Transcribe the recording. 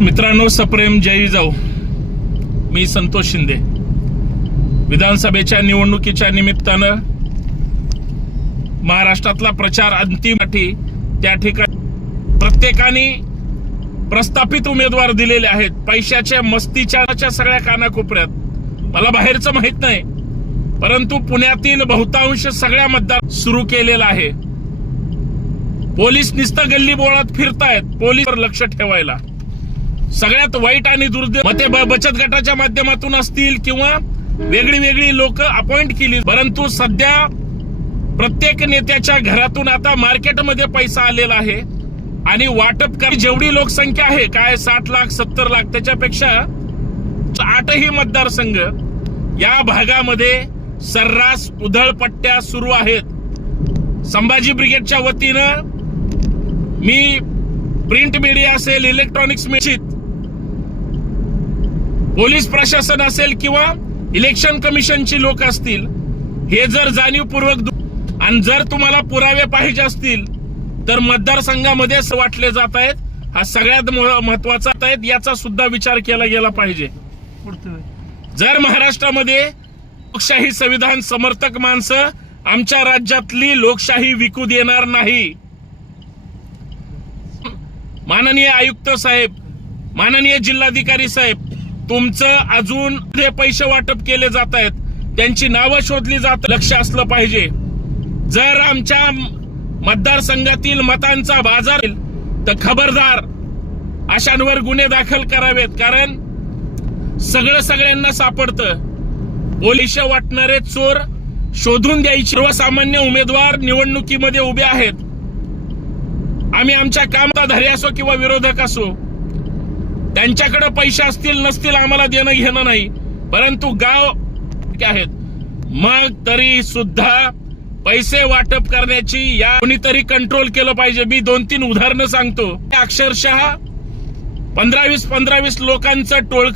मित्रांनो सप्रेम जय जाऊ. मी संतोष शिंदे. विधानसभेच्या निवडणुकीच्या निमित्तानं महाराष्ट्रातला प्रचार अंतिमसाठी त्या ठिकाणी प्रत्येकाने प्रस्थापित उमेदवार दिलेले आहेत. पैशाच्या मस्तीच्या सगळ्या कानाकोपऱ्यात. मला बाहेरचं माहीत नाही. परंतु पुण्यातील बहुतांश सगळ्या मतदार सुरू केलेला आहे. पोलीस निस्त गल्ली बोळात फिरतायत. पोलीसवर लक्ष ठेवायला. सगळ्यात वाईट आणि दुर्दैव मग ते ब- बचत गटाच्या माध्यमातून असतील किंवा वेगळी वेगळी लोक अपॉइंट केली. परंतु सध्या प्रत्येक नेत्याच्या घरातून आता मार्केटमध्ये पैसा आलेला आहे. आणि वाटप कर जेवढी लोकसंख्या आहे काय साठ लाख सत्तर लाख त्याच्यापेक्षा आठही मतदारसंघ या भागामध्ये सर्रास उधळपट्ट्या सुरू आहेत. संभाजी ब्रिगेडच्या वतीनं मी प्रिंट मीडिया असेल इलेक्ट्रॉनिक्स मिशित पोलीस प्रशासन असेल किंवा इलेक्शन कमिशनची लोक असतील हे जर जाणीवपूर्वक आणि जर तुम्हाला पुरावे पाहिजे असतील तर मतदारसंघामध्ये वाटले जात आहेत हा सगळ्यात महत्त्वाचा आहेत याचा सुद्धा विचार केला गेला पाहिजे. जर महाराष्ट्रामध्ये लोकशाही संविधान समर्थक माणसं आमच्या राज्यातली लोकशाही विकू देणार नाही. माननीय आयुक्त साहेब माननीय जिल्हाधिकारी साहेब तुमचं अजून जे पैसे वाटप केले जात आहेत त्यांची नावं शोधली जात लक्ष असलं पाहिजे. जर आमच्या मतदारसंघातील मतांचा बाजार तर खबरदार अशांवर गुन्हे दाखल करावेत कारण सगळं सगळ्यांना सापडतं. पोलीस वाटणारे चोर शोधून द्यायचे. सर्वसामान्य उमेदवार निवडणुकीमध्ये उभे आहेत. आम्ही आमच्या कामधारी असो किंवा विरोधक असो त्यांच्याकडे पैसे असतील नसतील आम्हाला देणं घेणं नाही. परंतु गाव आहेत. मग तरी सुद्धा पैसे वाटप करण्याची या कोणीतरी कंट्रोल केलं पाहिजे. मी दोन तीन उदाहरणं सांगतो. अक्षरशः पंधरावीस पंधरावीस लोकांचं टोळक